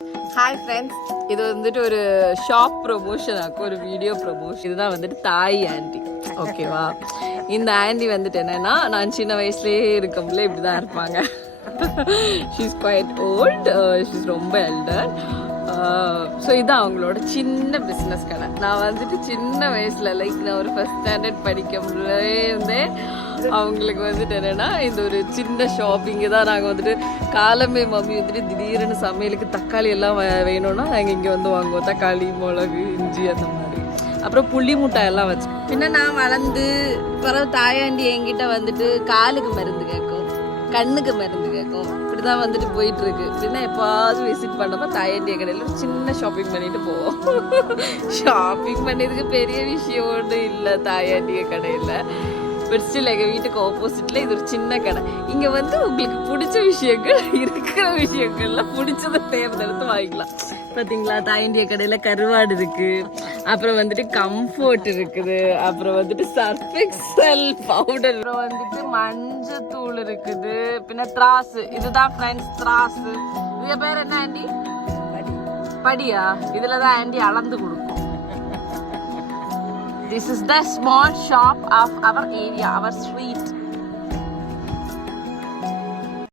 Hi friends, இது வந்துட்டு ஒரு ஷாப் ப்ரொமோஷன் ஆக்கும், ஒரு வீடியோ ப்ரொமோஷன். இதுதான் வந்துட்டு தாய் ஆண்டி, ஓகேவா? இந்த ஆண்டி வந்துட்டு என்னன்னா, நான் சின்ன வயசுலேயே இருக்கும்போது இப்படி தான் இருப்பாங்க. ஷீஸ் குவைட் ஓல்ட், ஷீஸ் ரொம்ப எல்டர். ஸோ இதான் அவங்களோட சின்ன பிஸ்னஸ் கடை. நான் வந்துட்டு சின்ன வயசுல நான் ஒரு ஃபர்ஸ்ட் ஸ்டாண்டர்ட் படிக்கும்போதே இருந்தே அவங்களுக்கு வந்துட்டு என்னன்னா, இந்த ஒரு சின்ன ஷாப்பிங்கு தான். நாங்கள் வந்துட்டு காலமே மம்மி வந்துட்டு திடீர்னு சமையலுக்கு தக்காளி எல்லாம் வேணும்னா நாங்கள் இங்கே வந்து வாங்குவோம். தக்காளி, மிளகு, இஞ்சி அந்த மாதிரி. அப்புறம் புளி முட்டாய் எல்லாம் வச்சு பின்ன நான் வளர்ந்து பிறகு தாயாண்டி என்கிட்ட வந்துட்டு காலுக்கு மருந்து கேட்கும், கண்ணுக்கு மருந்து கேட்கும். இப்படிதான் வந்துட்டு போயிட்டு இருக்கு. பின்ன எப்பாவது விசிட் பண்ணப்போ தாயாண்டிய கடையில் ஒரு சின்ன ஷாப்பிங் பண்ணிட்டு போவோம். ஷாப்பிங் பண்ணதுக்கு பெரிய விஷயம் ஒன்றும் இல்லை தாயாண்டிய கடையில். பட் ஸ்டில் எங்கள் வீட்டுக்கு ஆப்போசிட்ல இது ஒரு சின்ன கடை. இங்கே வந்து உங்களுக்கு பிடிச்ச விஷயங்கள், இருக்கிற விஷயங்கள்லாம் பிடிச்சதை தேர்ந்தெடுத்து வாங்கிக்கலாம். பார்த்தீங்களா, தாயிண்டிய கடையில் கருவாடு இருக்கு, அப்புறம் வந்துட்டு கம்ஃபோர்ட் இருக்குது, அப்புறம் வந்துட்டு சர்ஃப் எக்ஸல் பவுடர், அப்புறம் வந்துட்டு மஞ்சத்தூள் இருக்குது, பின்ன திராசு. இதுதான் ஃப்ரெண்ட்ஸ் திராசு. இது பேர் என்ன ஆண்டி? படியா? இதுல தான் ஆண்டி அளந்து கொடுக்கும். This is the small shop of our area, our street.